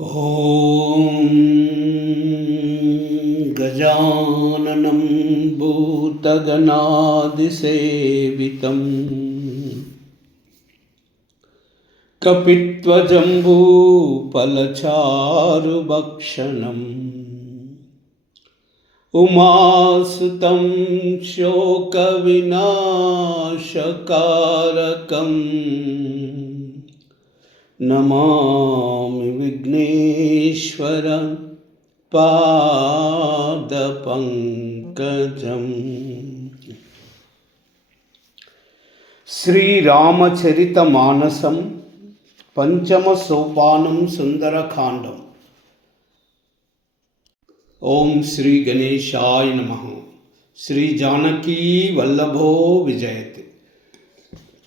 ॐ गजाननं भूतगणादिसेवितं कपित्वजम्बूफलचारुभक्षणम् उमासुतं शोकविनाशकारकम् नमामि विघ्नेश्वर पादपङ्कजम्। श्रीरामचरितमानसं पंचमसोपानं सुंदरकांडम्। ओम श्री गणेशाय नमः। श्री जानकी वल्लभो विजयते।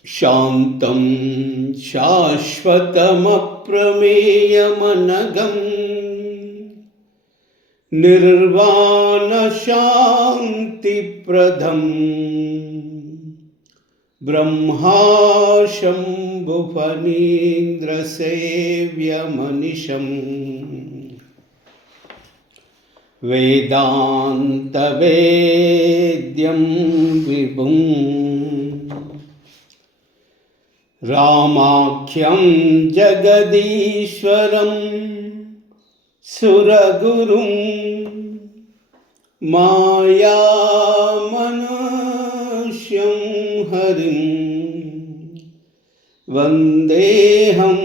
शान्तं शाश्वतमप्रमेयमनघं निर्वाणशान्तिप्रदं ब्रह्माशम्भुफणीन्द्रसेव्यमनिशम् वेदान्तवेद्यं विभुम् रामाख्यं जगदीश्वरं सुरगुरुं मायामनुष्यं हरिं वन्देऽहं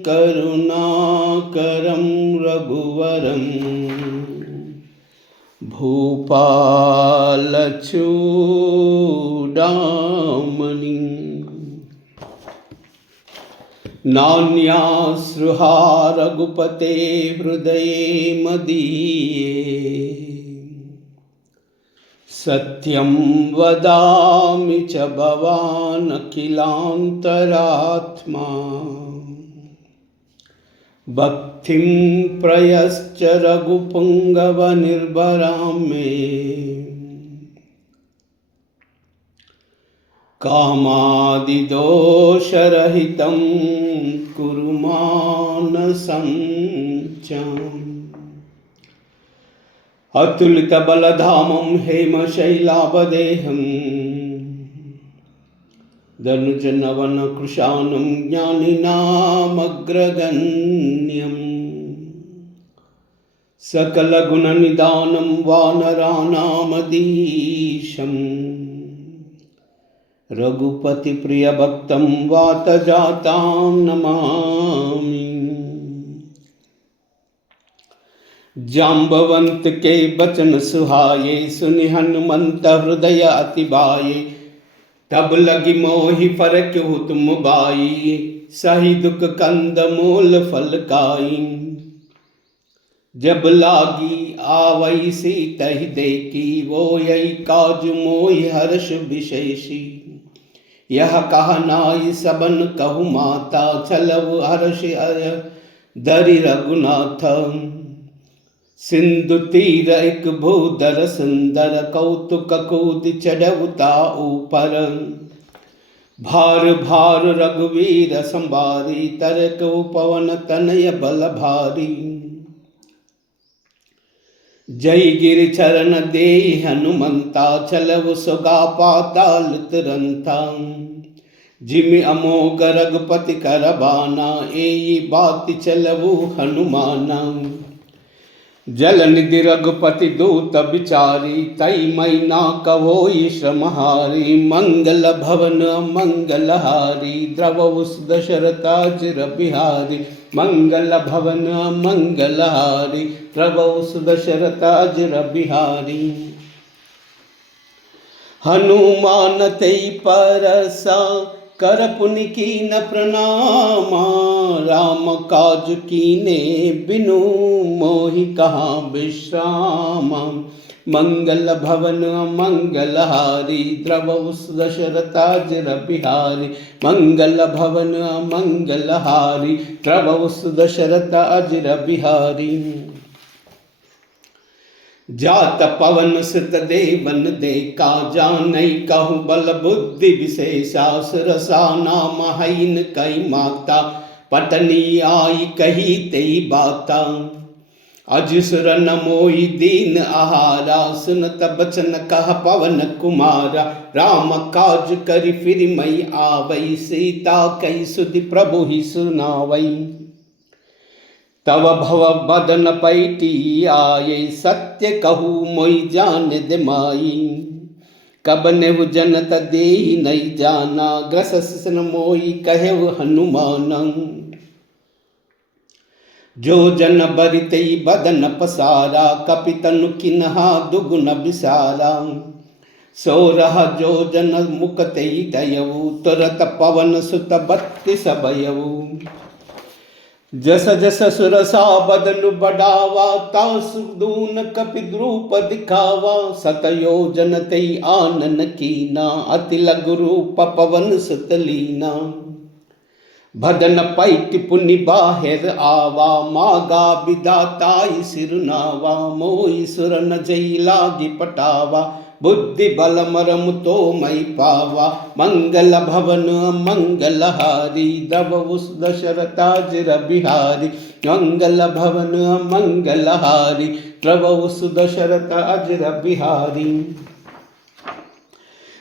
करुणाकरं रघुवरं भूपालचूडामणिं। नान्यास्रुहा रघुपते हृदये मदीये सत्यं वदामि च भवान् अखिलान्तरात्मा। भक्तिं प्रयश्च रघुपुङ्गवनिर्भरां मे कामादिदोषरहितं कुरु मानसं च। अतुलितबलधामं हेमशैलाभदेहं दनुजनवनकृशानं ज्ञानिनामग्रगण्यं सकलगुणनिधानं वानराणामधीशम् रघुपति प्रिय भक्तं वातजातां नमामि। जाम्बवंत के बचन सुहाये सुनि हनुमंत हृदय अति भाये। तब लगी मोहि फरक्यु तुम बाई सही दुख कंद मूल फल खाई। जब लागी आवई सीतहि देखी वो यही काज मोहि हर्ष विशेषी। यह कहा नाई सबन कहु माता चलव हर्ष धरि रघुनाथ। सिंधु तीर एक भूधर सुंदर कौतुक कूद चढ़उता ऊपर। भार भार रघुवीर संभारी तरक पवन तनय बल भारी। जय गिर चरण दे हनुमंता चलव सुगा पाताल तुरंता। जिमि अमोघ रघुपति करबाना एई बात चलवु हनुमाना। जल निधि रघुपति दूत बिचारी तई मैना कवोई श्रमहारी। मंगल भवन मंगलहारी द्रवउ दशरथाजिर बिहारी। मंगल भवन मंगलहारी द्रवउ दशरथाजिर बिहारी। हनुमान तेई परसा कर पुनि कीन प्रणामा। राम काज कीने बिनु मोहि कहाँ विश्रामा। मंगल भवन मंगलहारी द्रवउ दशरथाजिर बिहारी। मंगल भवन मंगलहारी द्रवउ दशरथाजिर बिहारी। जात पवन सुत देवन देखा जानई कहूँ बल बुद्धि विशेषा। सुरसा नाम हईन कई माता पत्नी आई कही तेई बाता, अजसुर न मोई दीन आहारा, सुनत बचन कह पवन कुमारा। राम काज करि फिर मई आवई, सीता कई सुधि प्रभु ही सुनावई। तब भव बदन पैटी आये, सत्य कहू मोई जान दे माई। कब नेहु जनत देहि नहीं जाना, ग्रसस सन मोई कहेउ हनुमान। जो जन बरितई बदन पसारा, कपितनु किन्हा दुगुन बिसारा। सोरह जो जन मुकतई दयऊ, तुरत पवन सुत 32 भयऊ। जस जस सुरसा बदनु बढ़ावा, तासु दून कपि द्रूप दिखावा। सतयोजन तई आनन कीना, अति लघु रूप पवन सुत लीना। भदन पैटि पुनि बाहिर आवा, मागा विधाताई सिरुनावा। मोई सुर न जई लागी पटावा, बुद्धि बल मरम तो मई पावा। मंगल भवन मंगल हारी, द्रवहु दशरथाजिर बिहारी। मंगल भवन मंगल हारी, द्रवहु दशरथाजिर बिहारी।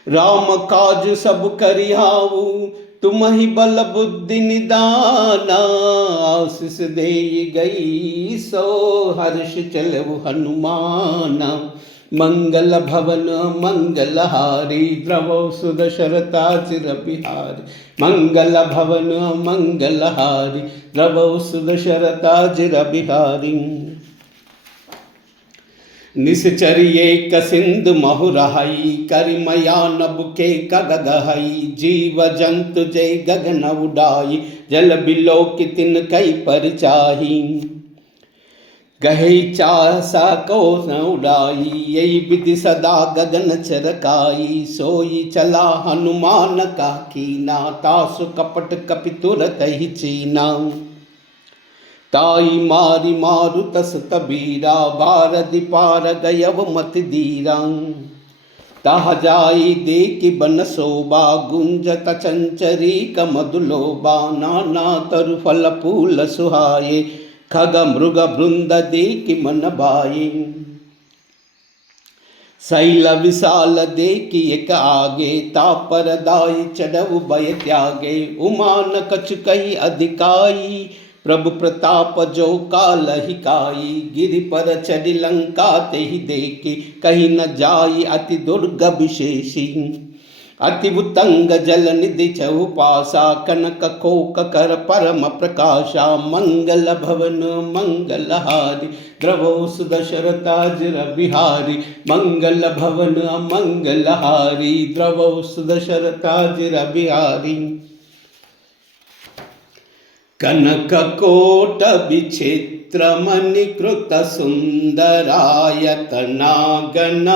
राम काज सब करिहाऊ, तुम्हि बल बुद्धि निदाना। आशीष देई गई सो हर्ष चलऊ हनुमाना। मंगल भवन मंगल हारी, द्रवहु दशरथाजिर बिहारी। मंगल भवन मंगल हारी, द्रवहु दशरथाजिर बिहारी। निश्चर्ये कसिंधु महुरहई, करिमया नभ के कगगहई। जीव जंतु जय गगन उडाई, जल बिलोक तिन कई परचाही। गहे चासा को न उड़ाई, यही विधि सदा गगन चरकाई। सोई चला हनुमान का कीना, तासु कपट कपि तुरत ही चीना। ताई मारी मारु तस तबीरा, भारदि पार गयव मत दीरा। तह जाई देखि बन शोभा, गुंजत चंचरी कमदुलोबा। नाना तरु फल फूल सुहाये, खग मृग वृंद देखि मन भाई। शैल विशाल देखि एक आगे, तापर दाई चढ़ऊ भय त्यागे। उमा न कछु कही अधिकाई, प्रभु प्रताप जो काल हिकाई। गिरि पर चढ़ि लंका तेहि देखि, कहीं न जाई अति दुर्ग विशेषी। अति उत्तंग जल निधि चहु पासा, कनक कोक कर परम प्रकाशा। मंगल भवन मंगल हारी, द्रवहु दशरथाजिर बिहारी। मंगल भवन मंगल हारी, द्रवहु दशरथाजिर बिहारी। कनक कोट विचित्र मणिकृत सुंदरायतना। गण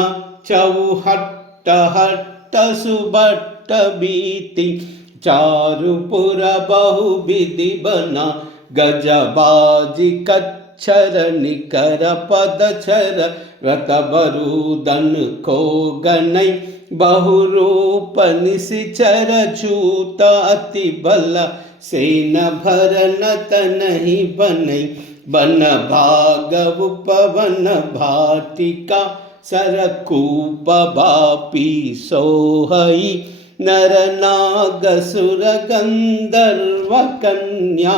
चौहट्ट हट्ट सुबट्ट बीति, चारुपुर बहु विधि बना। गजबाजी कच्छर निकर पदछर, रत बरूदन को गनई। बहुरूप निशिचर छूत अति बल, सेन भरन तनहि बनई। बन भागव पवन भाटिका, सरकूप बापी सोहई। नर नाग सुर गंधर्व कन्या,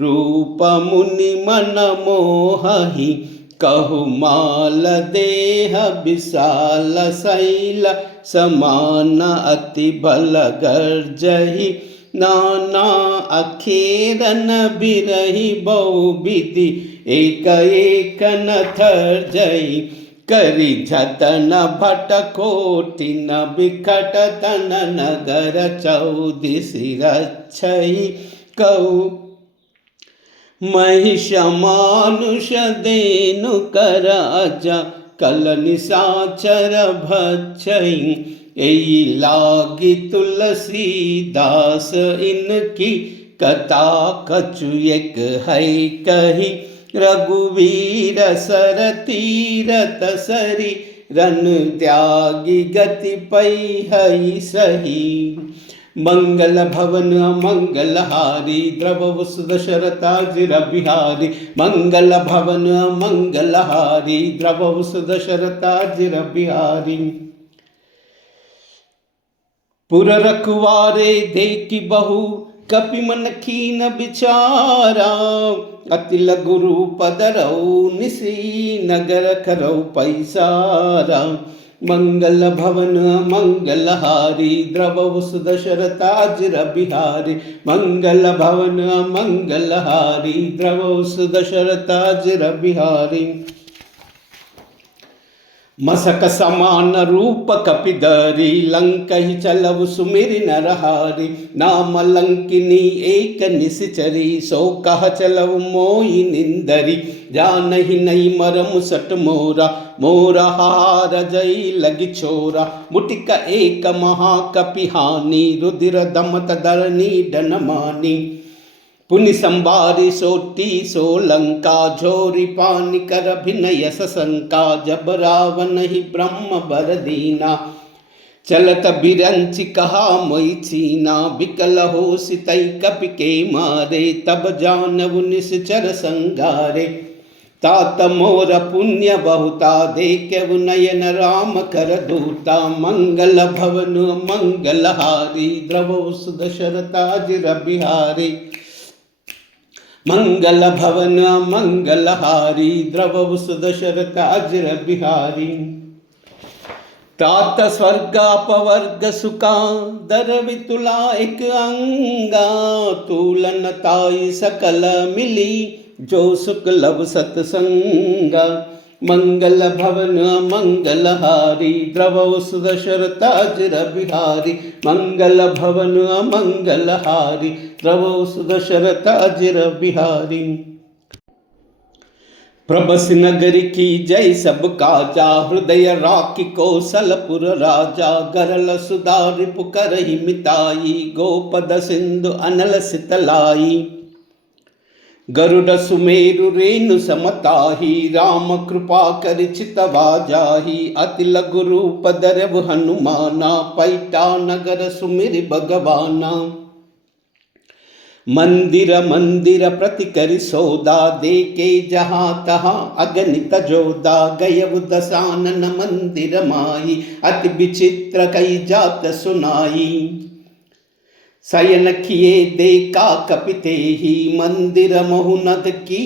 रूप मुनि मन मोहहि। कहु माल देह विशाल शैल, समान अति बल गर्जहि। नाना अखेरन बिरहि बहु विधि, एक एक न थर्जई। करि जतन भट कोटि न बिकट तन, नगर 14 रक्षई। कहु महिष मानुष देनु कर अजा, कल निशाचर भक्षई। एई लागी तुलसीदास, इनकी कथा कछु एक है कही। रघुवीर सर तीरथ सरी, रन त्यागी गति पै है सही। मंगल भवन मंगलहारी द्रवहु सुदशरथाजिर बिहारी। मंगल भवन मंगलहारी द्रवहु सुदशरथाजिर बिहारी। पुर रखवारे देखी बहु कपि मन खीन बिचारा। अति लघु रूप धरऊ निसी नगर करऊ पैसारा। मंगल भवन मंगलहारी द्रवहु सुदशरथाजिर बिहारी। मंगल भवन मंगलहारी द्रवहु सुदशरथाजिर बिहारी। मसक समान रूप कपिधरी लंकहि चलऊ सुमिरि नरहारी। नाम लंकिनी एक निशिचरी सो कह चलऊ मोहि निंदरी। जानहि नहीं मरमु सट मोरा मोरा हार जई लगी छोरा। मुटिक एक महाकपिहानी रुधिर दमत धरनी डनमानी। पुनि संबारी सोटी सोलंका झोरी पानी कर भिनय सशंका। जब रावण ही ब्रह्म बर दीना चलत बिरंचि कहा मोई चीना। विकल हो सितई कपि के मारे तब जानव निश्चर संगारे। तात मोर पुण्य बहुता देखव नयन राम कर दूता। मंगल भवन मंगलहारी द्रवहु सुदशरथाजिर बिहारी। मंगल भवन मंगलहारी द्रवहु सुदशरथाजिर बिहारी। तात स्वर्ग अपवर्ग सुखा दर वितुला एक अंगा। तूलन ताई सकल मिली जो सुख लव सतसंगा। मंगल भवन मंगलहारी द्रवहु सुदशरथाजिर बिहारी। मंगल भवन मंगलहारी द्रवहु सुदशरथाजिर बिहारी। प्रबस नगर की जय सब काजा हृदय राखी कौशलपुर राजा। गरल सुधा रिपु करहि मिताई गोपद सिंधु अनल सितलाई। गरुड़ सुमेरु रेणु समताही राम कृपा कर चितवा जाही। अति लघु रूप धरव हनुमाना पैठा नगर सुमिरि भगवाना। मंदिर मंदिर प्रति करि सौदा देके जहाँ तहाँ अगणित जोदा। गयउ दसानन मंदिर माई अति विचित्र कई जात सुनाई। शयन किए देखा कपितेहि मंदिर महुनद की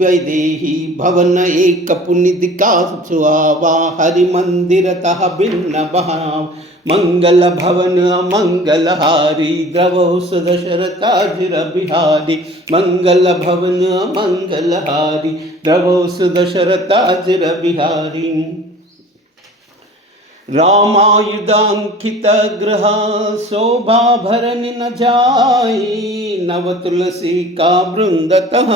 वैदेही। भवन एक पुनिद का सुहावा हरि मंदिर तह भिन्न बहाव। मंगल भवन मंगलहारी द्रवहु सुदशरथाजिर बिहारी। मंगल भवन मंगलहारी द्रवहु सुदशरथाजिर बिहारी। रामायुधांकित गृह शोभा भरनि न जाई। नव तुलसी का वृंदतः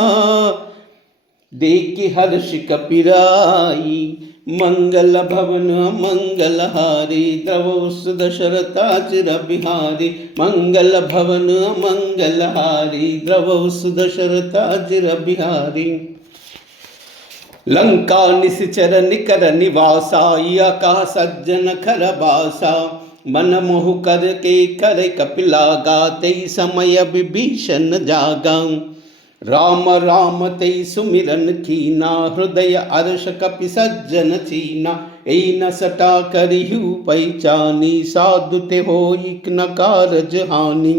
देखि हर्ष कपिराई। मंगल भवन मंगलहारी द्रवहु सुदशरथाजिर बिहारी। मंगल भवन मंगलहारी द्रवहु सुदशरथाजिर बिहारी। लंका निश्चर निकर निवासा या कहा सज्जन खर बासा। मन मोह कर के करे कपिलागा तेई समय विभीषण जागा। राम राम तेई सुमिरन कीना हृदय अर्ष कपि सज्जन चीना। एई न सटा करिहु पैचानी साधु ते होई न कारज हानि।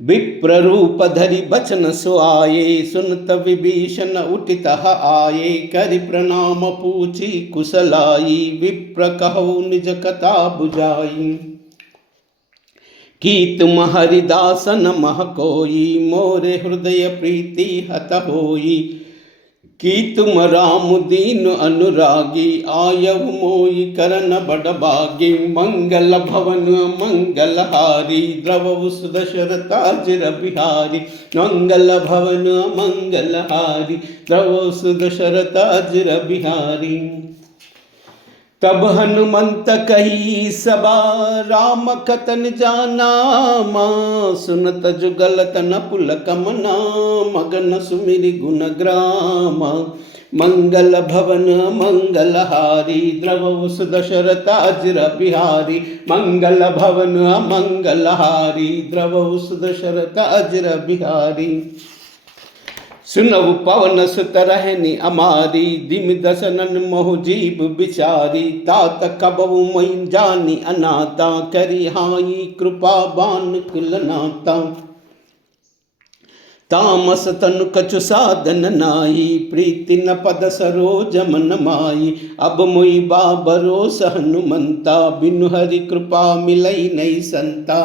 विप्र रूप धरि बचन सुआये सुनत विभीषण उठितः आये। करि प्रणाम पूछी कुशलाई विप्र कहु निज कथा बुझाई। की तुम हरिदासन मह कोई मोरे हृदय प्रीति हत होई। की तुम राम दीन अनुरागी आयहु मोहि करन बड़ भागी। मंगल भवन मंगलहारी द्रवहु सुदशरथाजिर बिहारी। मंगल भवन मंगलहारी द्रवहु सुदशरथाजिर बिहारी। तब हनुमंत कही सबा राम कथन जाना। माँ सुनत जुगल तन पुलक मना मगन सुमिरि गुण ग्राम। मंगल भवन मंगलहारी द्रवउस दशरथाजिर बिहारी। मंगल भवन मंगलहारी द्रवउस दशरथाजिर बिहारी। सुनव पवन सुत रहनी अमारी दिम दसनन मोह जीव बिचारी। तात कबऊ मई जानी अनाता करी हाई कृपा बान कुलनाता। तामस तनु कछु साधन नाई प्रीति न पद सरोज मन माई। अब मुई बाबरोस हनुमंता बिनु हरि कृपा मिलई नहीं संता।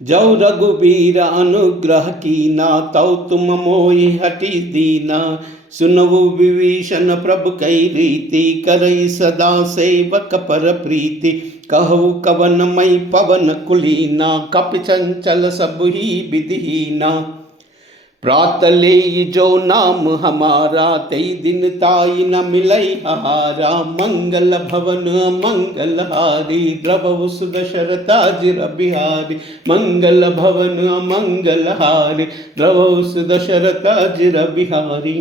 जौ रघुबीर अनुग्रह कीना तौ तुम मोहि हटि दीना। सुनवु विभीषण प्रभु कई रीति करई सदा सेवक पर प्रीति। कहु कवन मई पवन कुलीना कपि चंचल सब ही विधिहीना। प्रातले जो नाम हमारा तई दिन ताई न मिलई हारा। मंगल भवन मंगलहारी द्रवउस दशरथाजिर बिहारी। मंगल भवन मंगलहारी द्रवउस दशरथाजिर बिहारी।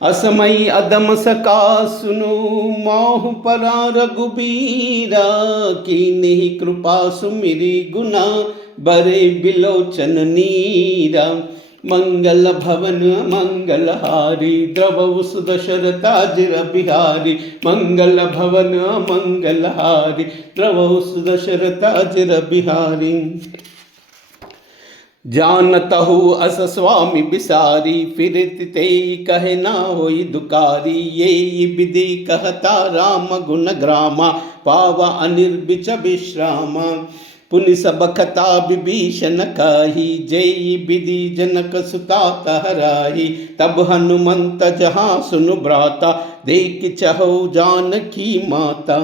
असमय अदम सका सुनु मोह परा रघुबीरा। कीन्ही कृपा सुमिरी गुना बरे बिलोचन नीरा। मंगल भवन मंगलहारी द्रवउस दशरथाजिर बिहारी। मंगल भवन मंगलहारी द्रवउस दशरथाजिर बिहारी। जानतहु अस स्वामी बिसारी फिरत ते कहे ना होई दुकारी। ये विधि कहता राम गुण ग्रामा पावा अनिर्बिच विश्रामा। पुनि सब कथा विभीषण कही जय विधि जनक सुता तहराही। तब हनुमंत जहाँ सुनु भ्राता देख चहु जानकी माता।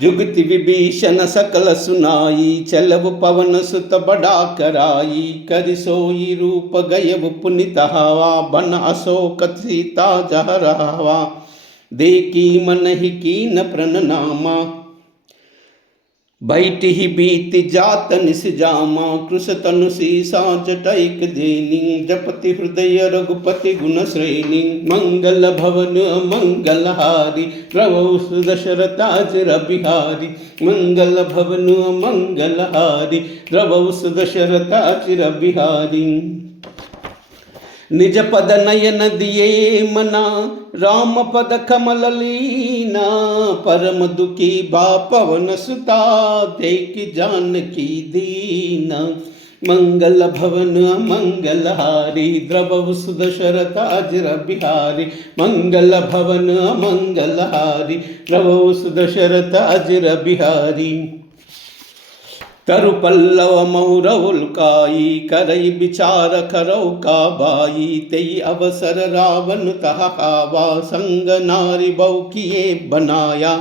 जुगति विभीषण सकल सुनाई चलव पवन सुत बड़ा कराई। कर सोई रूप गयव पुनित हवा बन अशोक सीता जहरावा। देखी मन ही कीन प्रणनामा बैठ ही बीत जात निस जामा। कृष तनु सीसा जटैक देनी जपति हृदय रघुपति गुण श्रेणी। मंगल भवन मंगलहारी द्रवउस दशरथाजिर बिहारी। मंगल भवन मंगलहारी द्रवउस दशरथाजिर बिहारी। निज पद नयन दिए मना राम पद कमल लीना। परम दुखी बा पवन सुता देख जानकी दीना। मंगल भवन मंगलहारी द्रवउस दशरथाजिर बिहारी। मंगल भवन मंगलहारी द्रवउस दशरथाजिर बिहारी। तरु पल्लव मौरउलकाई करई विचार करौ का बाई। तेई अवसर रावण तहावा संग नारी बहु किए बनाया।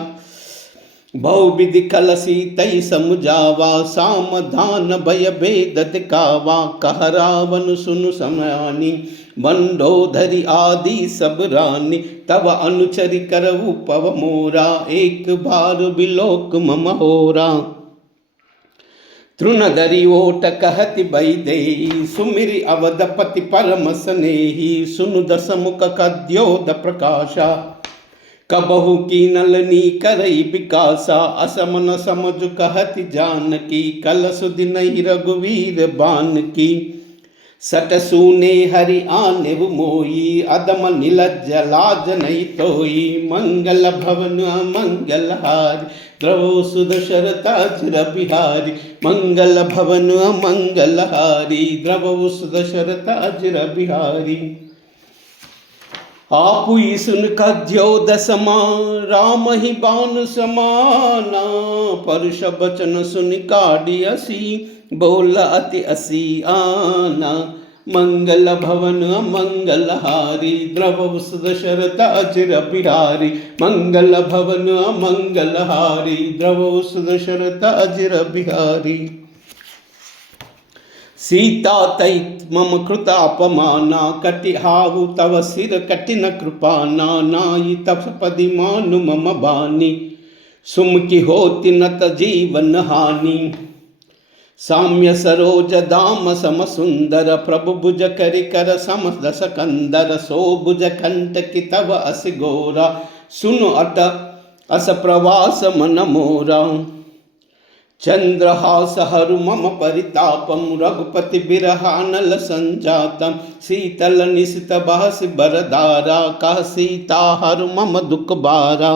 बहु विधि कलसी तई समुझावा सामधान भय भेद दिखावा। कह रावण सुनु समानी मंडोधरी आदि सब रानी। तब अनुचरि करऊ पव मोरा एक बार बिलोक मम होरा। तृणधरी ओट कहति बैदेही सुमिरि अवधपति परम स्नेही। सुनु दस मुख कद्योद प्रकाशा कबहु की नलनी करई विकासा। असमन समझ कहति जानकी कल सुदिन रघुवीर बान की। सट सूने हरि आने मोई अदम नीलज लाज नहीं तोई। मंगल भवन मंगलहारी द्रवउस दशरथाजिर बिहारी। मंगल भवन मंगलहारी द्रवउस दशरथाजिर बिहारी। आपुई सुन कद्योद समा राम ही बान समाना। परुष बचन सुन काढ़ी असी बोल अति असी आना। मंगल भवन मंगलहारी द्रवउस दशरथाजिर बिहारी। मंगल भवन मंगलहारी द्रवउस दशरथाजिर बिहारी। सीता तई मम कृत अपमाना कटिहाहु तव सिर कठिन कृपाना। नाई तपपदि मानु मम बानी सुमकी होति नत जीवन हानि। साम्य सरोज दाम सम सुंदर प्रभु भुज करि कर सम दस कंदर सो भुज कंठ की तब अस गोरा सुन अट अस प्रवास मन मोरा चंद्रहास हरु मम परितापम रघुपति बिरहानल संजातम शीतल निशित बहस बरदारा कह सीता हरु मम दुख बारा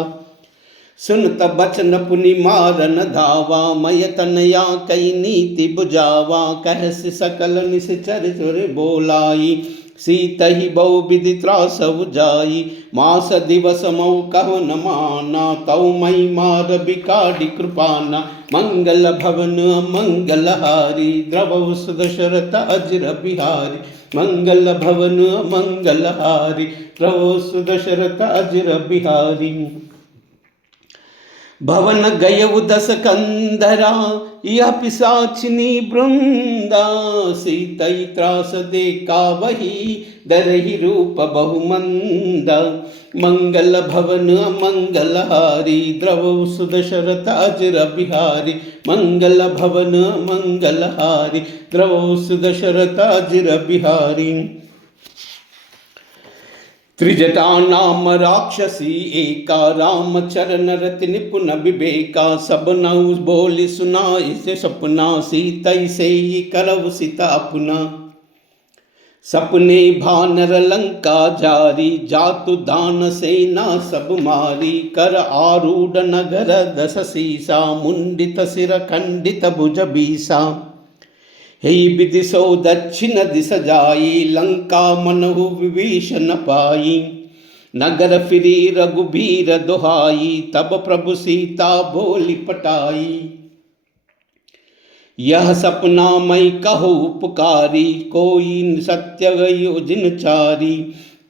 सुनत बचन पुनि मारन धावा मय तनया कई नीति बुझावा कहस सकल निश्चर चुर बोलाई सीत ही बहु विधि त्रास जाई मास दिवस मऊ कहो न माना तौ मई मार बिकाडी कृपाना मंगल भवन मंगल हारी द्रवौ सुदशरथ अजर बिहारी मंगल भवन मंगल हारी द्रवौ सुदशरथ अजर बिहारी भवन गयउ दस कंधरा यह पिशाचिनी बृंदा सीतई त्रास दे कावही दरहि रूप बहुमंदा मंगल भवन मंगल हारी द्रवौ सुदशरथ अजर बिहारी मंगल भवन मंगल हारी द्रवौ सुदशरथ अजर बिहारी त्रिजटा नाम राक्षसी एका राम चरण रति निपुण विवेका सब नौ बोली सुना इसे सपना सीतई से ही करव सीता अपना सपने भानर लंका जारी जातु दान सेना सब मारी कर आरूढ़ नगर दस सीसा मुंडित सिर खंडित भुज बीसा हे विदिशो दक्षिण दिश जाई लंका मनहु विभीषण पाई नगर फिरी रघुबीर दुहाई तब प्रभु सीता बोली पटाई यह सपना मैं कहूँ पुकारी कोई सत्य गयो जिन चारी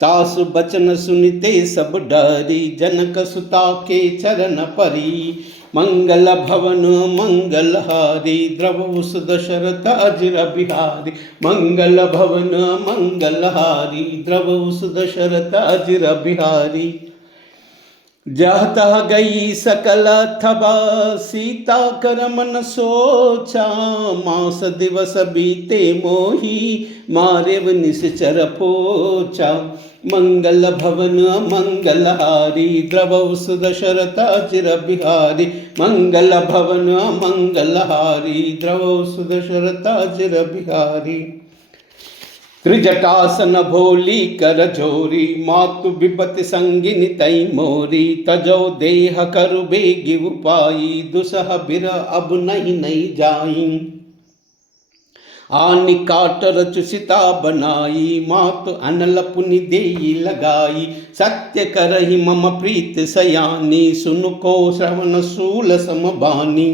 तासु बचन सुनते सब डरी जनक सुता के चरण परी मंगल भवन मंगल हारी द्रवौ सुदशरथ अजर बिहारी मंगल भवन मंगल हारी द्रवौ सुदशरथ अजर बिहारी जाता गई सकल थबा सीता कर मन सोचा मास दिवस बीते मोही मारेव निश्चर पोचा मंगल भवन मंगल हारी द्रवौ सुदशरथ अजर बिहारी मंगल भवन मंगल हारी द्रवौ सुदशरथ अजर बिहारी त्रिजटासन भोली कर जोरी मातु विपति संगिनी तई मोरी तजो देह करु बेगी उपाई दुसह बिर अब नहीं जाई आनि काट रचुसिता बनाई मातु अनल पुनि देई लगाई सत्य करहि मम प्रीत सयानी सुनको श्रवण शूल समबानी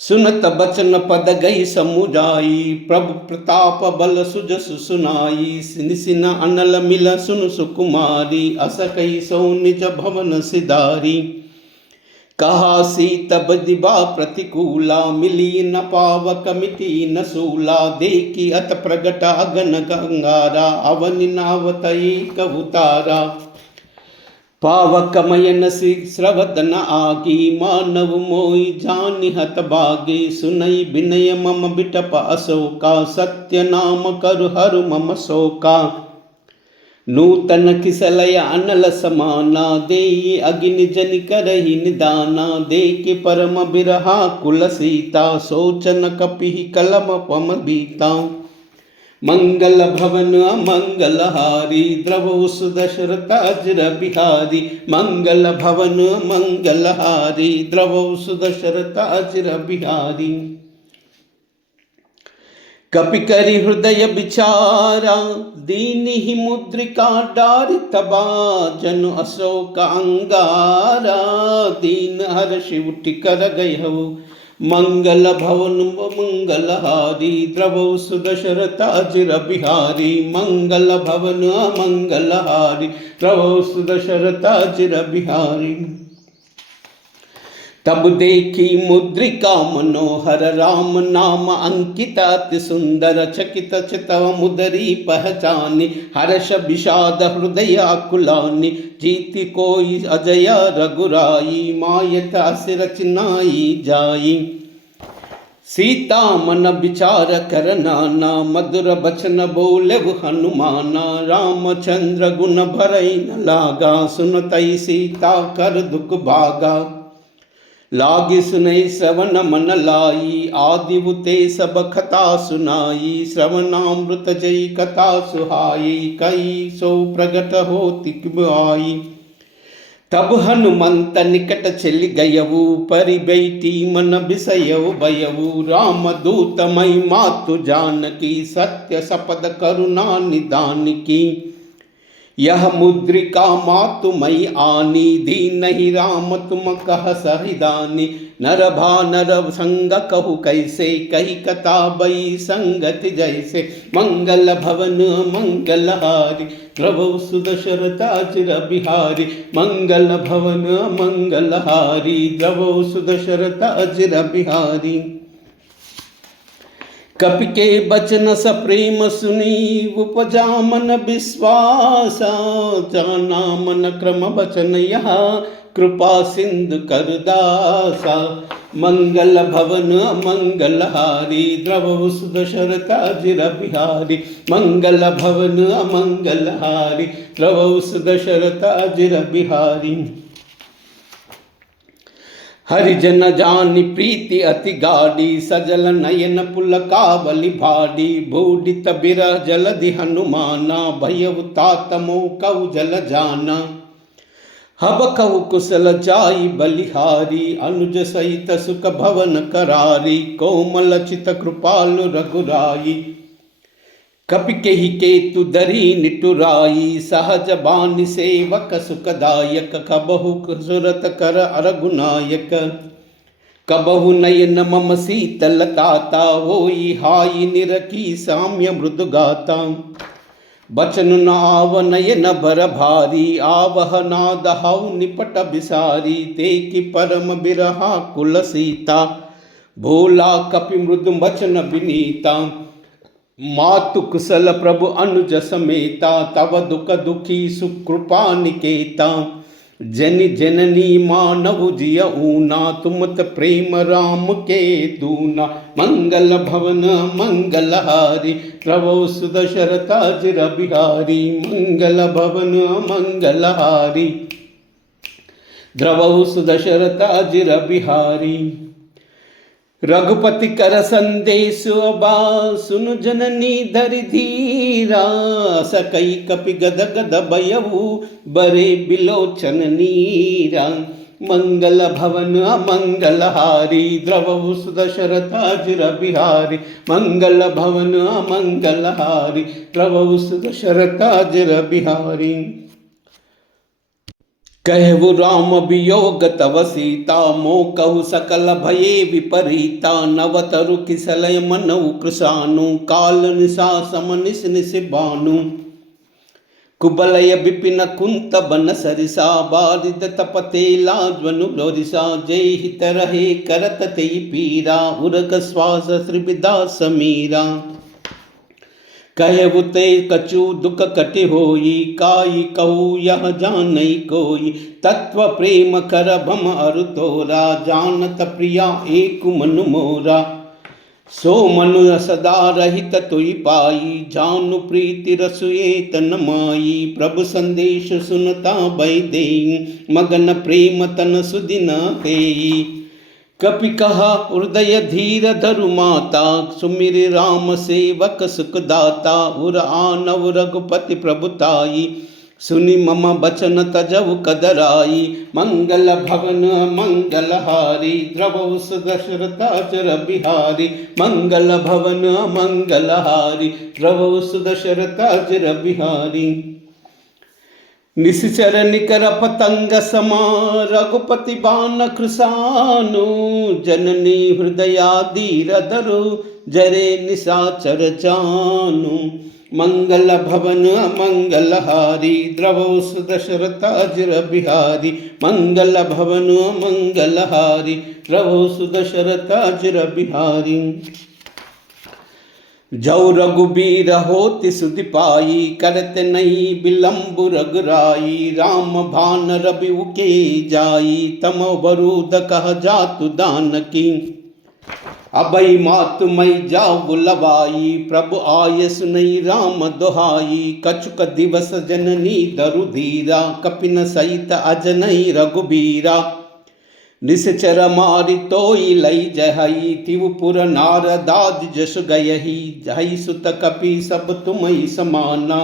सुनत बचन पद गई समुजाई प्रभु प्रताप बल सुजस सुनाई सिन अनल मिल सुन सुकुमारी अस कई सौ निज भवन सिधारी कहा सीत बदिबा प्रतिकूला मिली न पावक मिति न सूला देखी अत प्रगट अगन गंगारा अवनि नावतई कबुतारा पावक मयन श्रवदन आगी मानव मोई जानि हत बागी सुनई विनय मम बिटप अशोका सत्य नाम करु हरु मम शोका नूतन किसलय अनल समाना देई अग्नि जनि करहि निदाना देके परम बिरहा कुल सीता सोचन कपिहि कलम पम बीता मंगल भवन मंगल हारी द्रवौ सुदशरथ अजर बिहारी मंगल भवन मंगल हारी द्रवौ सुदशरथ अजर बिहारी कपि करि हृदय विचारा दीनि ही मुद्रिका डारि तबा जनु अशोक अंगारा दीन हर्षि उठि कर गयहु मंगल भवन मंगल हारी द्रवौ सुदशरथ अजर बिहारी मंगल भवन मंगल हारी द्रवौ सुदशरथ अजर बिहारी तब देखी मुद्रिका मनोहर राम नाम अंकित अति सुंदर चकित चितव मुदरी पहचानी हर्ष विषाद हृदय कुलानी जीति कोई अजय रघुराई मायत अस रचनाई जाई सीता मन विचार कर नाना, मधुर बचन बोले हनुमाना। रामचंद्र गुण भरई न लागा, सुनतई सीता कर दुख भागा। लागी सुनई श्रवण मन लाई, आदि बुते सब कथा सुनाई। श्रवणामृत जय कथा सुहाई, कई सो प्रगट होति आई। तब हनुमंत निकट चल गयऊ, परि बैठी मन बिसयऊ भयऊ। राम दूत मई मातु जानकी, सत्य सपद करुणा निदान की। यह मुद्रिका मातु मई आनी, दीन ही राम तुम कह सहिदानी। नर भानर संग कहु कैसे, कही कथा बई संगति जैसे। मंगल भवन मंगलहारी, प्रभु सुदशरथ अजिर बिहारी। मंगल भवन मंगलहारी, प्रभु सुदशरथ अजिर बिहारी। कपि के बचन सप्रेम सुनी, उपजा मन विश्वास। जाना मन क्रम बचन यह, कृपा सिंधु कर दासा। मंगल भवन मंगलहारी, द्रवहु सुदशरथ अजिर बिहारी। मंगल भवन मंगलहारी, द्रवहु सुदशरथ अजिर बिहारी। हरिजन जानि प्रीति अति गाढ़ी, सजल नयन पुलकावली भाडी। बूढ़ित बिरह जलधि हनुमाना, भयउ तात मोह कहु जल जाना। हब कहु कुशल जाई बलिहारी, अनुज सहित सुख भवन करारी। कोमल चित कृपालु रघुराई, कपि केहि केतु धरि निटुराई। सहज बानि सेवक सुखदायक, कबहु सुरत कर अरगुनायक। कबहु नयन मम शीतल ताता, होई हाई निरखी साम्य मृदु गाता। बचन न आव नयन भर भारी, आवह नाद हऊ निपट बिसारी। ते कि परम बिरहा कुल सीता, भोला कपि मृदु बचन विनीता। मातु कुशल प्रभु अनुज समेता, तव दुख दुखी सुकृपा निकेता। जनि जननी मानव जिय ऊना, तुमत प्रेम राम के दूना। मंगल भवन मंगलहारी, प्रभु सुदशरथ अजिर बिहारी। मंगल भवन मंगलहारी, द्रवहु सुदशरथ अजिर बिहारी। रघुपति कर संदेश अबा, सुन जननी धरि धीरा। सकई कपि गद गद भयउ, बरे बिलोचन नीरा। मंगल भवन मंगलहारी, द्रवहु सुदशरथ अजिर बिहारी। मंगल भवन मंगलहारी, द्रवहु सुदशरथ अजिर बिहारी। कहु राम वियोग तव सीता, मोह कहु सकल भये विपरीता। नव तरु किसलय मनउ कृशानु, काल निशा सम निस निस बानु। कुबलय विपिन कुंत बन सरिसा, बारिद तपते लाजवनु लोरिसा। जय हित रहे करत तेई पीरा, उरग श्वास त्रिविदा समीरा। कहु ते कछु दुख कटि होई, काई कहू यह जानई कोई। तत्व प्रेम कर भम अरु तोरा, जानत प्रिया एक मनु मोरा। सो मनु सदा रहित तुई पाई, जानु प्रीति रसुए तन माई। प्रभु संदेश सुनता भय देई, मगन प्रेम तन सुदिन तेई। कपि कहा हृदय धीर धरु माता, सुमिर राम सेवक सुखदाता। उर आनव रघुपति प्रभुताई, सुनि मम बचन तजहु कदराई। मंगल भवन मंगलहारी, द्रवहु सुदशरथ अजिर बिहारी। मंगल भवन मंगलहारी, द्रवहु सुदशरथ अजिर बिहारी। निश्चर निकर पतंग समा, रघुपति बान कृशानु। जननी हृदयाधीर धरु, जरे निशाचर जानु। मंगल भवन मंगलहारी, द्रवहु सुदशरथ अजिर बिहारी। मंगल भवन मंगलहारी, द्रवहु सुदशरथ अजिर बिहारी। जौ रघुबीर होति सुधि पाई, करत नहीं विलंब रघुराई। राम भान रबि के जाई, तम बरूद कह जातु दान की। अभय मातु मई जाऊ लवाई, प्रभु आय सुनई राम दोहाई। कछुक दिवस जननी दरुधीरा, कपिन सहित अजनई रघुबीरा। निश्चर मारि तोई लई जहई, तिवपुर नारदाद जस गयही। जहई सुत कपि सब तुमई समाना,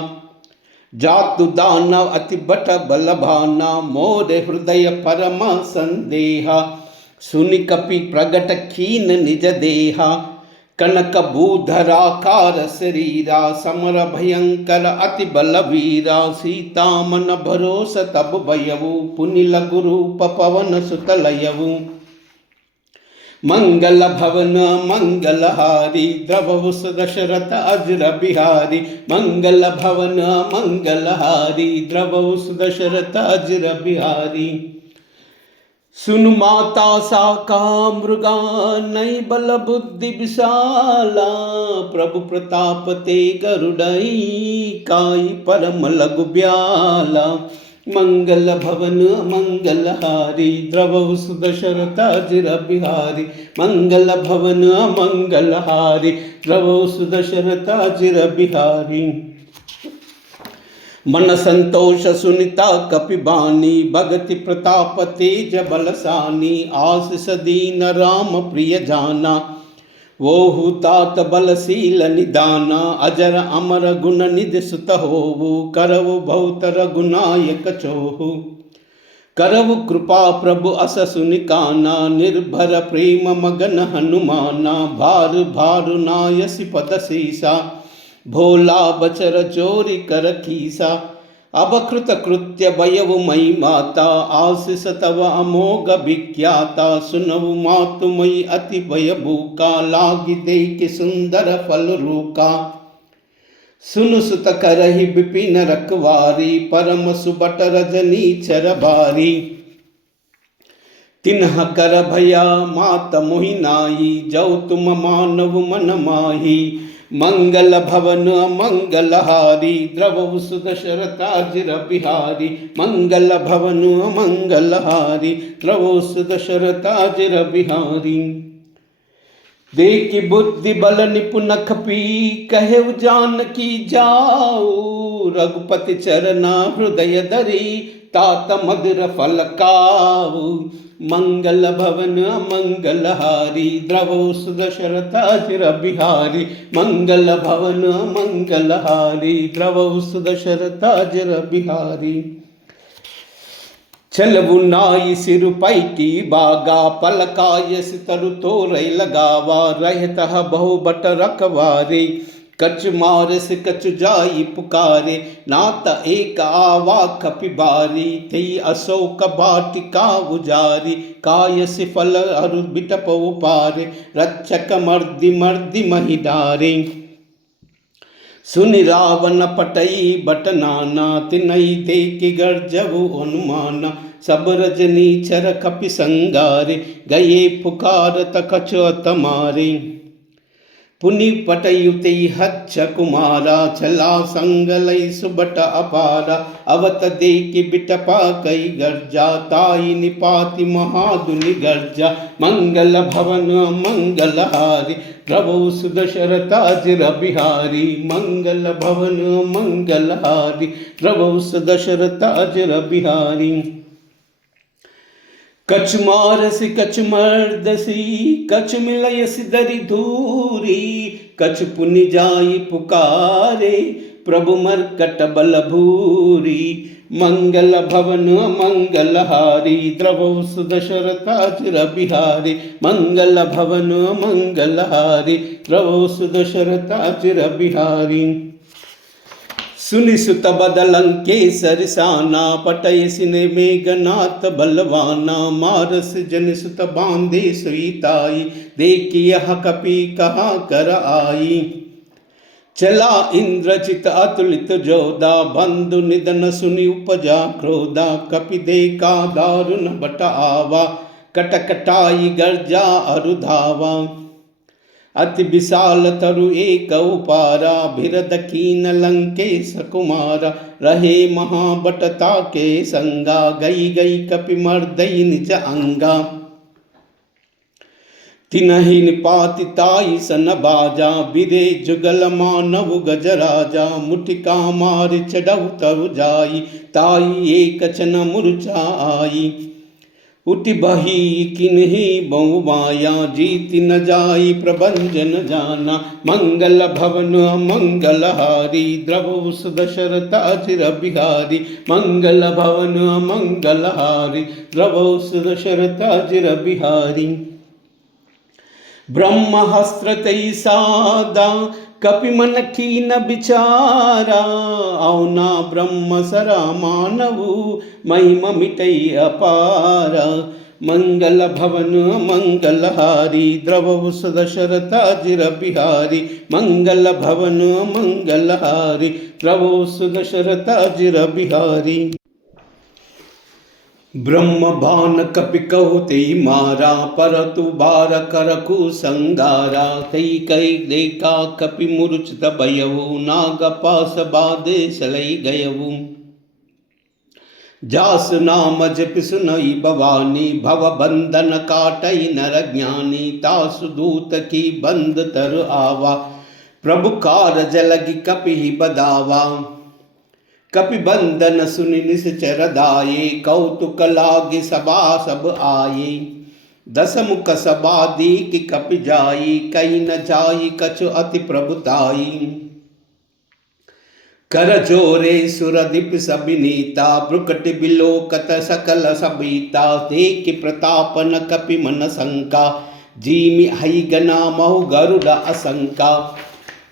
जातु दानव अति बट बलभाना। मोर हृदय परम संदेहा, सुनि कपि प्रगट खीन निज देहा। कनक भूधराकार शरीरा, समर भयंकर अति बलवीरा। सीता मन भरोस तब भयऊ, पुनि लघु रूप पवन सुत लयऊ। मंगल भवन मंगलहारी, द्रवहु दशरथ अजर बिहारी। मंगल भवन मंगलहारी, द्रवहु दशरथ अजर बिहारी। सुन माता साका मृगा, नई बल बुद्धि विशाला। प्रभु प्रताप ते गरुड़ई, काई परम लघु ब्याला। मंगल भवन मंगलहारी, द्रवहु दशरथ अजर बिहारी। मंगल भवन मंगलहारी, द्रवहु दशरथ अजर बिहारी। मन संतोष सुनिता कपिबानी, भगति प्रताप तेज बलसानी। आशीष दीन राम प्रिय जाना, वो तात बलशील निदाना। अजर अमर गुण निधि सुत होवु, करवु बहुत रघुनायक चोहु। करवु कृपा प्रभु अस सुनिकाना, निर्भर प्रेम मगन हनुमाना। भार भारु नायसि पद सीसा, भोला बचर चोरी कर कीसा। अब कृत कृत्य भयउ मई माता, आशीष तव अमोघ विख्याता। सुनवु मातु मई अति भय भूका, लागी देख सुंदर फल रूका। सुन सुत करहि विपिन रखवारी, परम सुबट रजनी चर बारी। तिन्ह कर भया मात मोहि नाई, जौ तुम मानव मन माही। मंगल भवन मंगलहारी, द्रवहु दशरथ अजर बिहारी। मंगल भवन मंगलहारी, द्रवहु दशरथ अजर बिहारी। देखि बुद्धि बल निपुण खपी, कहेउ जानकी जाऊ। रघुपति चरना हृदय धरी, तात मधुर फल खाऊ। मंगल भवन मंगलहारी, द्रवहु दशरथ अजर बिहारी। मंगल भवन मंगलहारी, द्रवहु दशरथ अजर बिहारी। चलवु नाई सिर पैकी बागा, पलकाय सितरु तोरई लगावा। रहत बहु बट रखवारे, कछ मारस कछ जाई पुकारे। नात एक आवा कपिबारी, थई अशोक बाटिका उजारी। काय सिफल अरु बिटप उपारे, रक्षक मर्दि मर्दि महि डारे। सुनि रावण पटई बट नाना, तिनई देखि गर्जवु अनुमाना। सब रजनी चर कपि संगारे, गए पुकारत कछु तमारे। पुनि पटयुते हच्छ कुमारा, छला संग लई सुबट अपारा। अवत देखि बिटपा कई गर्जा, ताई निपाति महादुनि गर्जा। मंगल भवन मंगलहारी, द्रवहु दशरथ अजर बिहारी। मंगल भवन मंगलहारी, द्रवहु दशरथ अजर बिहारी। कछ मारसि कछ मर्दसी, कछ मिलयसि दरि धूरी। कछ पुनि जाई पुकारे, प्रभु मर्कट बल भूरी। मंगल भवन मंगलहारी, द्रवहु दशरथ अजर बिहारी। मंगल भवन मंगलहारी, द्रवहु दशरथ अजर बिहारी। सुनि सुत बदलंके सरसाना, पटय सिने मेघनाथ बलवाना। मारस जन सुत बांधे सुईताई, देखि यह कपि कहा कर आई। चला इंद्रजित अतुलित जोधा, बंधु निधन सुनि उपजा क्रोधा। कपि देखा दारुण बट आवा, कटकटाई गर्जा अरुधावा। अति विशाल तरु एक उपारा, भिरद कीन लंकेश कुमारा। रहे महाबटता के संगा, गई गई कपि मर्दई निज अंगा। तिनहि निपाति ताई सन बाजा बिरे जुगल मानव गजराजा मुठिका मार चढ़ऊ तरु जाई ताई एक चन मुरझाई उठ बही किन्ही बहु माया जीति न जाई प्रभंजन जाना मंगल भवन मंगल हारी द्रव दशरथ अजिर बिहारी मंगल भवन मंगल हारी द्रव दशरथ अजिर बिहारी ब्रह्महस्त्र तई सादा कपि मन कीन बिचारा औना ब्रह्म सरा मानवु महिमा मिटई अपारा मंगल भवन मंगल हारी द्रव दशरथ अजिर बिहारी मंगल भवन मंगल हारी द्रव दशरथ अजिर बिहारी ब्रह्म बान कपि कहु तेई मारा परतु बार करकु संगारा तई कई देखा कपि मूर्छित भयऊ नाग पास बादे सलई गयऊ जास नाम जपि सुनई भवानी भव बंधन काटई नर ज्ञानी तासु दूत की बंद तर आवा प्रभु कारज लगी कपि बदावा कपि बंधन सुनि निश्चर दाये कौतुक लागे सबा सब आये दस मुख सबा दीक कपि जाई कई न जाई कछु अति प्रभुताई कर जोरे सुरदीप सबिनीता ब्रुकट बिलोकत सकल सबीता देख प्रतापन कपि मन शंका जीमि हई गना महु गरुड़ असंका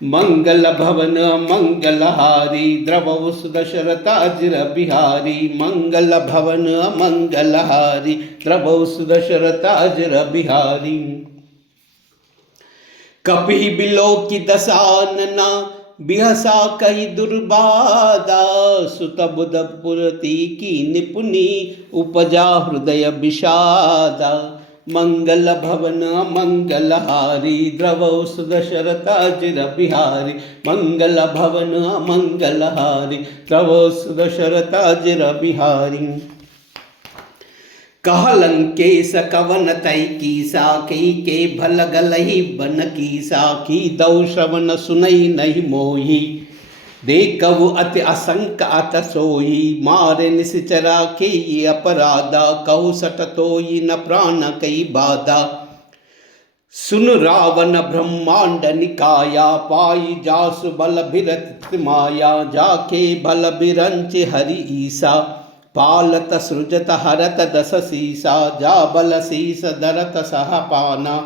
मंगल भवन मंगल हारी द्रव दशरथ अजिर बिहारी मंगल भवन मंगल हारी द्रव दशरथ अजिर बिहारी कपि बिलोकी दसानना बिहसा कही दुर्बादा सुत बुध पुरती की निपुणी उपजा हृदय विषादा मंगल भवन मंगल हारी द्रव दशरथ अजिर बिहारी मंगल भवन मंगल हारी द्रव दशरथ अजिर बिहारी कह लंकेश कवन तई कीसा कई के भल गलही बन कीसा की दौ श्रवण सुनई नहीं मोही देखु अति असंक अत सोई मारे निश्चरा के ये अपराधा कहु सट तोई न प्राण कई बाधा सुन रावण ब्रह्मांड निकाया पाई जासु बल बिरत माया जाके बल बिरंच हरि ईसा पालत सृजत हरत दस सीसा जा बल शीस धरत सह पाना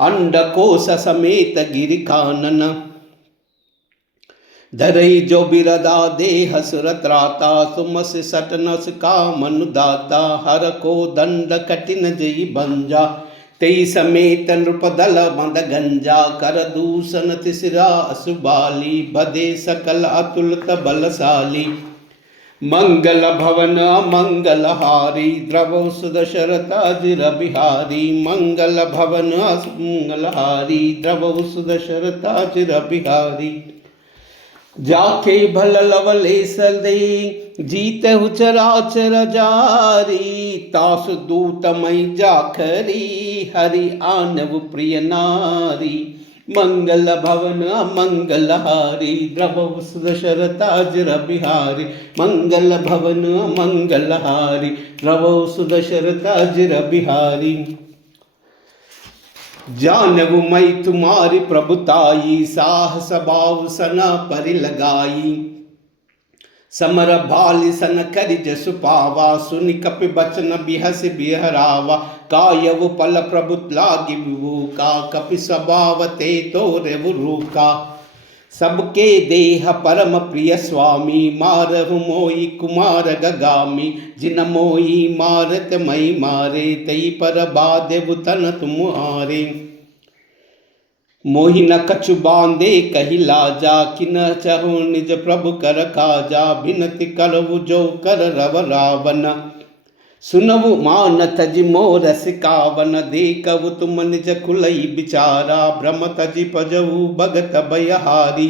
अंडकोश समेत गिरि कानन धरई जो बिरदा देह सुरत्राता सुमस सटनस का मनुदाता हर को दंड कठिन जई बंजा तेई समेत नृपदल मद गंजा कर दूषण तिसरा असुबाली बदे सकल अतुलित बलशाली मंगल भवन मंगल हारी द्रव दशरथ अजिर बिहारी मंगल भवन मंगल हारी द्रव दशरथ अजिर बिहारी जाके भल लवलेश दे जीत चराचर जारी तास दूत मई जाखरी हरि आनव प्रिय नारी मंगल भवन मंगल हारी द्रव दशरथ अजिर बिहारी मंगल भवन मंगल हारी द्रव दशरथ अजिर बिहारी जानवु मई तुम्हारी प्रभुताई साहस भाव सना परि लगाई समर भाल सन करि जसु पावा सुनि कपि बचन बिहस बिहरावा कायव पल प्रभु लागी विभूका कपि स्वभाव ते तोरे रूका सबके देह परम प्रिय स्वामी मारहु मोई कुमार गगामी जिन मोई मारत मई मारे तई पर बादेव तन तुम आरे मोहि न कछु बांधे कही लाजा किन चहु निज प्रभु कर काजा बिनति करवु जो कर रव रावण सुनवु मान तजि मोर सिकावन देखवु तुम निज कुलई बिचारा भ्रम तजि पजवु भगत भयहारी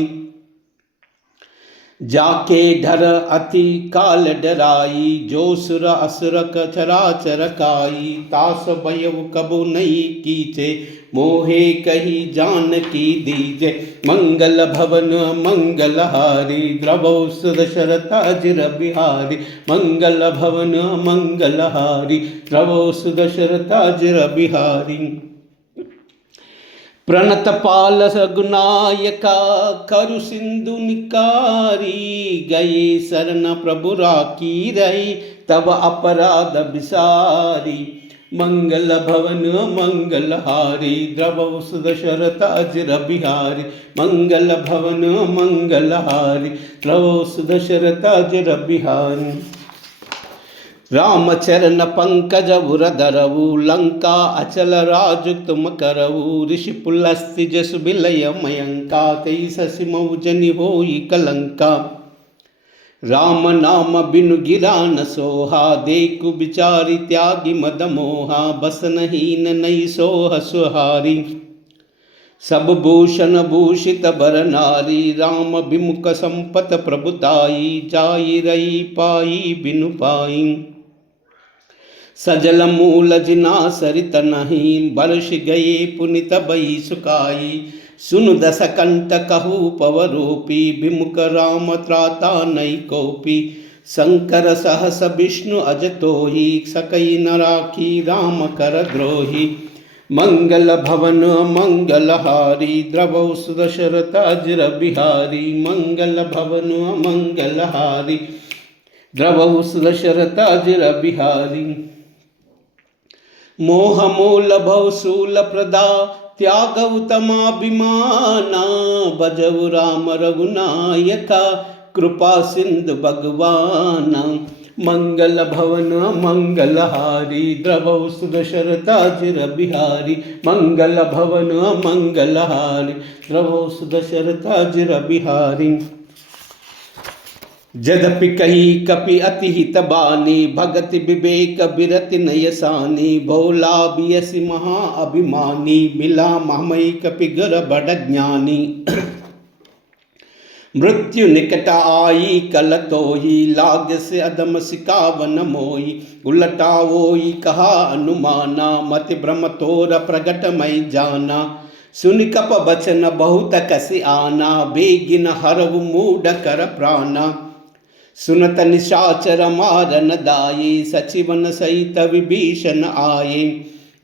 जाके ढर अति काल डराई, जो सुर असुर चराचर काई। तास भयउ कबु नहीं कीचे, मोहे कही जान की दीजे। मंगल भवन मंगलहारी, द्रवौ सुदशरथ अजिर बिहारी। मंगल भवन मंगलहारी, द्रवौ सुदशरथ अजिर बिहारी। प्रणत पाल सगुनायका, करु सिंधु निकारी। गए शरण प्रभु राखी रही, तब अपराध बिसारी। मंगल भवन मंगलहारी, द्रवौ सुदशरथ अजिर बिहारी। मंगल भवन मंगलहारी, द्रवौ सुदशरथ अजिर बिहारी। रामचरण पंकज उरधरऊ, लंका अचल राजु तुम करऊ। ऋषि पुलस्ति जसु बिलय मयंका, कई ससिमौ जनि होई कलंका। राम नाम बिनु गिरा न सोहा, देखु बिचारी त्यागी मद मोहा। बसनहीन नहीं सोह सुहारी, सब भूषण भूषित बर नारी। राम विमुख संपत प्रभुताई, जाई रही पाई बिनु पाई। सजल मूल जिना सरित नहीं, बरस गए पुनित बई सुकाई। सुन दस कंठ कहू पवरूपी, विमुख राम त्राता नई कोपी। शंकर सहस विष्णु अजतोही, सकई न राखी राम कर द्रोही। मंगल भवन मंगलहारी, द्रवौ सुदशरथ अजिर बिहारी। मंगल भवन मंगलहारी, द्रवौ सुदशरथ अजिर बिहारी। मोह मूल भव शूल प्रदा, त्याग उत्तमाभिमाना। भजऊ राम रघुनायका, कृपा सिंधु भगवाना। मंगल भवन मंगलहारी, द्रवौ सुदशरथ अजिर बिहारी। मंगल भवन मंगलहारी, द्रवौ सुदशरथ अजिर बिहारी। जदपि कही कपि अति हित बानी, भगति विवेक बिरति नयसानी। भोला बियसि महा अभिमानी, मिला महमई कपि गर बड़ ज्ञानी। मृत्यु निकट आई कल तोही, लाग से अदम सिकावन मोई। उलटावोई कहा अनुमाना, मति भ्रम तोर प्रगट मई जाना। सुन कप बचन बहुत कसी आना, बेगिन हरव मूड कर प्राणा। सुनत निशाचर मारन दाये, सचिवन सहित विभीषण आये।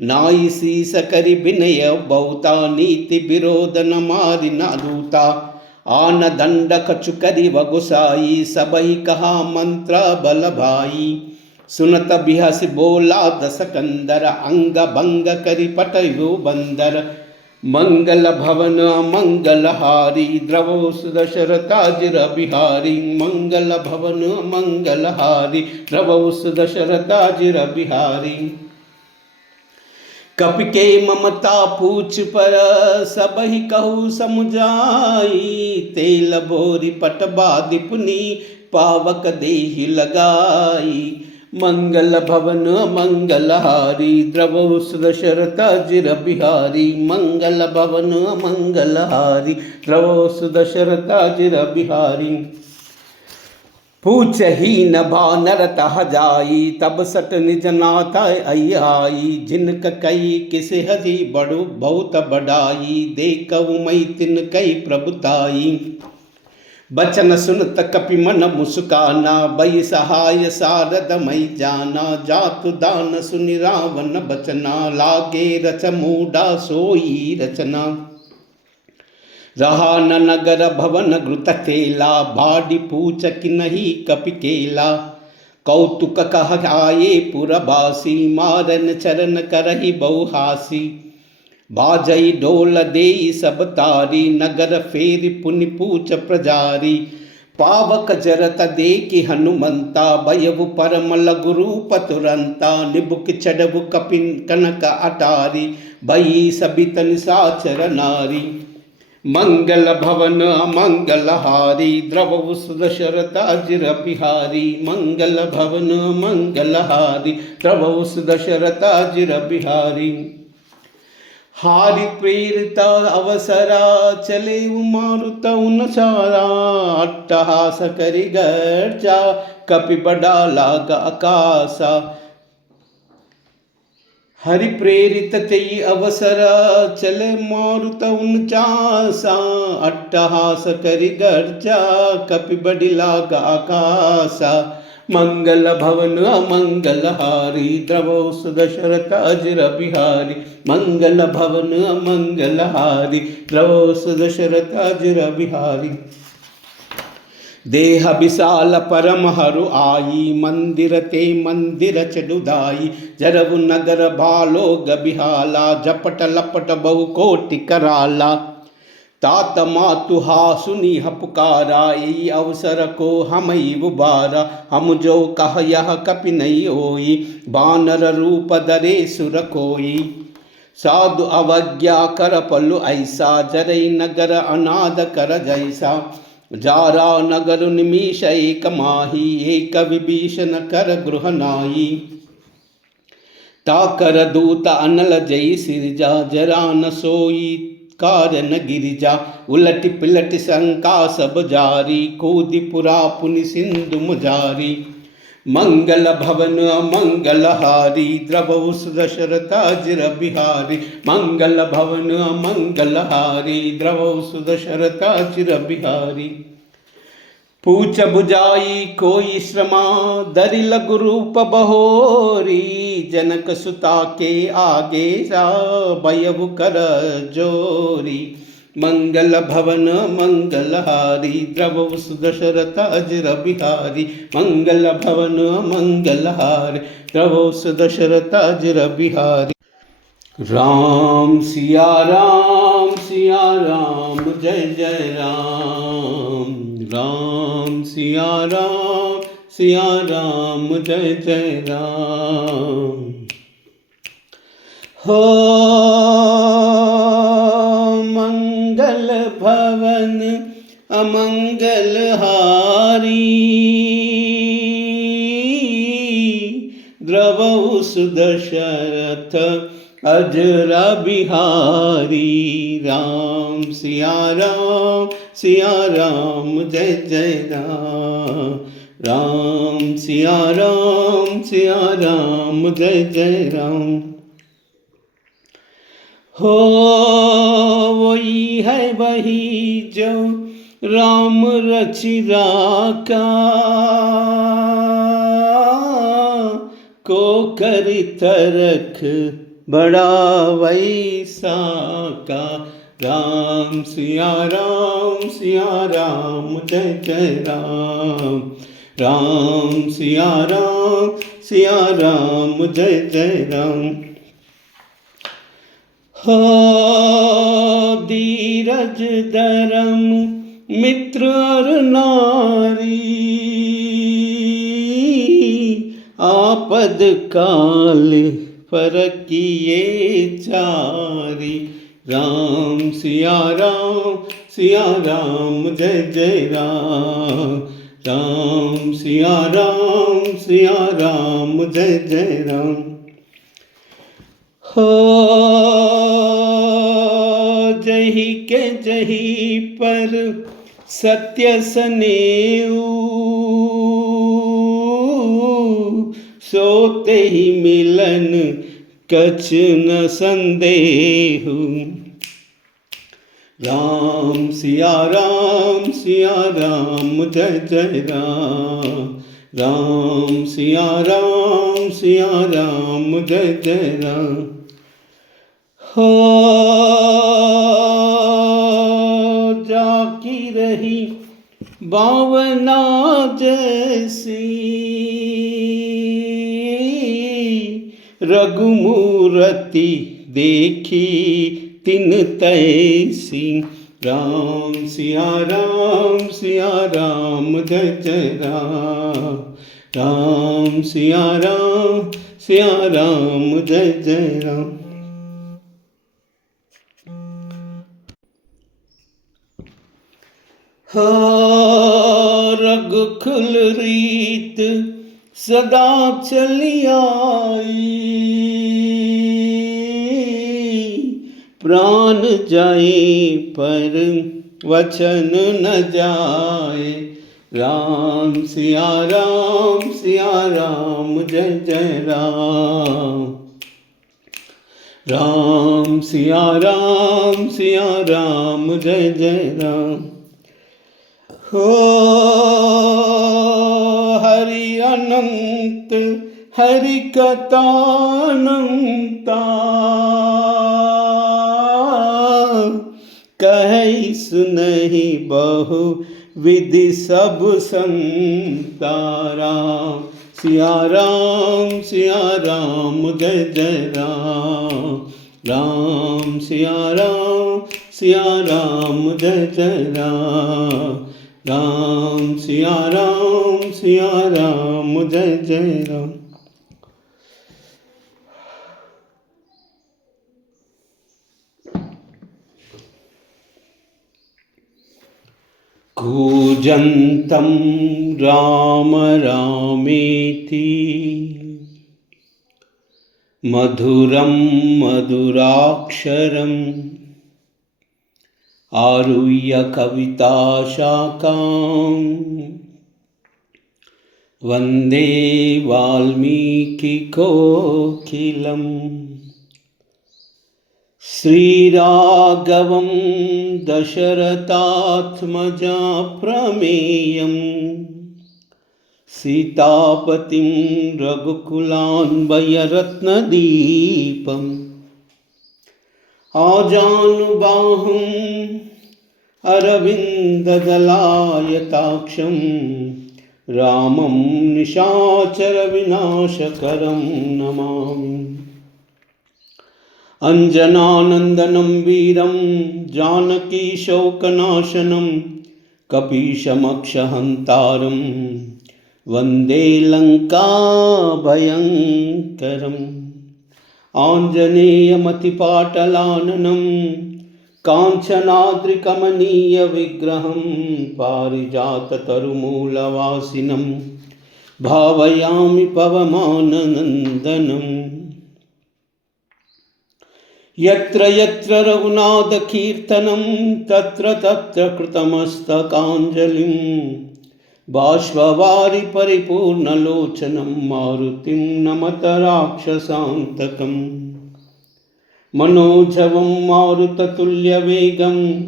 नाई शीस करि विनय बहुता, नीति विरोध न मारि न दूता। आन दंड कछु करि वगुसाई, सबहि कहा मंत्र बल भाई। सुनत बिहस बोला दस कंदर, अंग भंग करि पटयु बंदर। मंगल भवन मंगलहारी, द्रवौ सुदशरथ अजिर बिहारी। मंगल भवन मंगलहारी, द्रवौ सुदशरथ अजिर बिहारी। कपि के ममता पूछ पर, सबहि कहू समुझाई। तेल बोरी पट बाधि पुनि, पावक देहि लगाई। मंगल भवन मंगलहारी, द्रवौ सुदशरथ अजिर बिहारी। मंगल भवन मंगलहारी, द्रवौ सुदशरथ अजिर बिहारी। पूछ ही न भानर तह जाई, तब सट निज नाथ आई। जिनक कई किस हजी बड़ु बहुत बढ़ाई, देखऊ मई तिन कई प्रभुताई। बचन सुनत कपि मन मुस्काना, बई सहाय सारद मई जाना। जातु दान सुनि रावण बचना, लागे रच मूडा सोई रचना। रहा न नगर भवन घृत तेला, भाडी पूछ कि नहीं कपि केला। कौतुक कह आये पुरबासी, मारन चरण करहि बहुहासी। बाजई ढोल देई सब तारी, नगर फेरि पुनि पूछ प्रजारी। पावक जरत देखि हनुमंता, भयउ परम लघु रूप तुरंता। निबुक चढ़बु कपिन कनक अटारी, भई सबित निशाचर नारी। मंगल भवन मंगलहारी, द्रवौ सुदशरथ अजिर बिहारी। मंगल भवन मंगलहारी, द्रवौ सुदशरथ अजिर बिहारी। हारि प्रेरित अवसरा चले मारुत उनचारा अट्टहास करि गर्जा कपि बड़ा लाग आकाशा। हरि प्रेरित तेई अवसर चले मारुत उनचासा अट्टहास करि गर्जा कपि बड़ी लाग आकाशा। मंगल भवन अमंगल हारी द्रवो सुदशरथ अजर बिहारी। मंगल भवन अमंगल हारी द्रवो सुदशरथ अजर बिहारी। देह विशाल परम हरु आई मंदिर ते मंदिर चडुदाई। जरवु नगर भालो गबिहाला जपट लपट बहु कोटि कराला। तात मातु हा सुनी पुकारा ई अवसर को हम उबारा। हम जो कह यह कपि नहीं होई बानर रूप दरे सुर कोई। साधु अवज्ञा कर पलु ऐसा जरई नगर अनाद कर जैसा। जारा नगर निमीश एक माही एक विभीषण कर गृह नाई। ताकर दूत अनल जई सिरजा जरा न सोई कारण गिरिजा। उलट पिलट शंका सब जारी कूदि पुरा पुनि सिंधु मुजारी। मंगल भवन मंगल हारी द्रवहु सुदशरथ अजर बिहारी। मंगल भवन मंगल हारी द्रवहु सुदशरथ अजर बिहारी। पूछ बुझाई कोई श्रमा दरि लघु रूप बहोरी। जनक सुता के आगे जा भयउ कर जोरी। मंगल भवन मंगल हारी द्रवहु सुदशरथ अजर बिहारी। मंगल भवन मंगल हारी द्रवहु सुदशरथ अजर बिहारी। राम सिया राम जय जय राम। राम सिया राम जय जय राम। हो मंगल भवन अमंगल हारी द्रवहु सुदशरथ अजर बिहारी। राम सिया राम जय जय राम। राम सिया राम जय जय राम। हो वही है वही जो राम रचि राका को कर तरख बड़ा वैसा का। राम सिया राम जय जय राम। राम सिया राम जय जय राम। हो धीरज धर्म मित्र और नारी आपद काल फरकिए चारी। राम सिया राम जय जय राम। राम सिया राम जय जय राम। हो जही के जही पर सत्य सनेऊ सोते ही मिलन कछ न संदेहु। राम सिया राम जय जय राम। राम सिया राम जय जय राम। हो जाकी रही बावना जैसी रघुमूर्ति देखी तिन तैसी। राम सिया राम जय जय राम। राम सिया राम जय जय राम। हो रघुकुल रीत सदा चली आई प्राण जाए पर वचन न जाए। राम सिया राम जय जय राम। राम सिया राम जय जय राम। हो हरि अनंत हरि कथानंता, कहे सुनहि बहु विधि सब संता। राम सिया राम जय जय राम। राम सिया राम जय जय राम। राम सिया राम जय जय राम। कूजन्तं राम रामेति मधुरं मधुराक्षरम् आरुह्य कविताशाखां वन्दे वाल्मीकिकोकिलम्। श्रीराघवं दशरथात्मजा प्रमेयं सीतापतिं रघुकुलान्वयरत्नदीपम् आजानुबाहुं अरविन्ददलायताक्षं रामं निशाचरविनाशकरं नमामि। अंजनानंदनं वीरं जानकी शोकनाशनं कपीशमक्षहन्तारं वन्दे लङ्काभयङ्करम्। आञ्जनेयमतिपाटलाननं काञ्चनाद्रिकमनीयविग्रहं पारिजाततरुमूलवासिनं भावयामि पवमाननन्दनम्। यत्र यत्र रघुनाथकीर्तनं तत्र तत्र कृतमस्तकाञ्जलिं बाष्पवारि परिपूर्णलोचनं मारुतिं नमत राक्षसान्तकम्। मनोजवं मारुततुल्यवेगं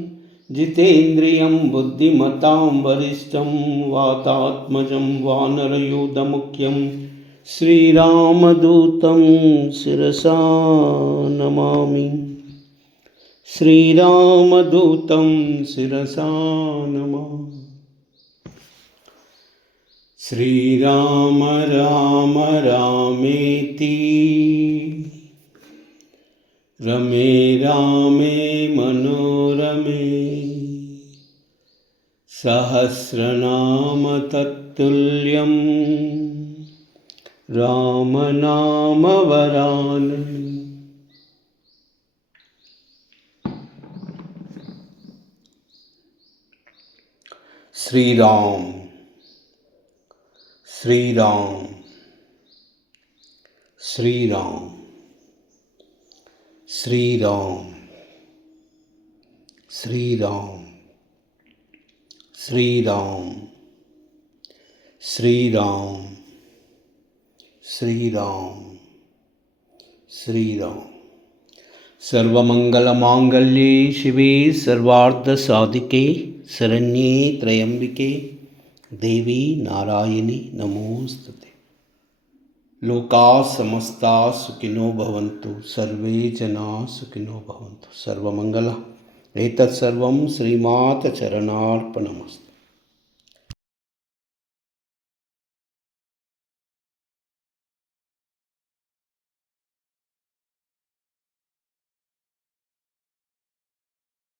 जितेन्द्रियं बुद्धिमतां वरिष्ठं वातात्मजं वानरयूथमुख्यं श्रीरामदूतं शिरसा नमामि। श्रीरामदूतं शिरसा नमामि। श्रीराम राम रामेति रमे रामे मनोरमे सहस्रनाम तत्तुल्यं राम नाम वरानने। श्री राम श्री राम श्री राम श्री राम श्री राम श्री राम श्री राम श्री राम श्री राम। सर्वमंगलमांगल्ये शिवे सर्वार्थसाधिके शरण्ये त्र्यंबके देवी नारायणी नमोस्तुते। लोकाः समस्ताः सुखिनो भवन्तु, सर्वे जनाः सुखिनो भवन्तु। सर्वमंगलम् एतत् सर्वं श्रीमाता चरणार्पणमस्तु।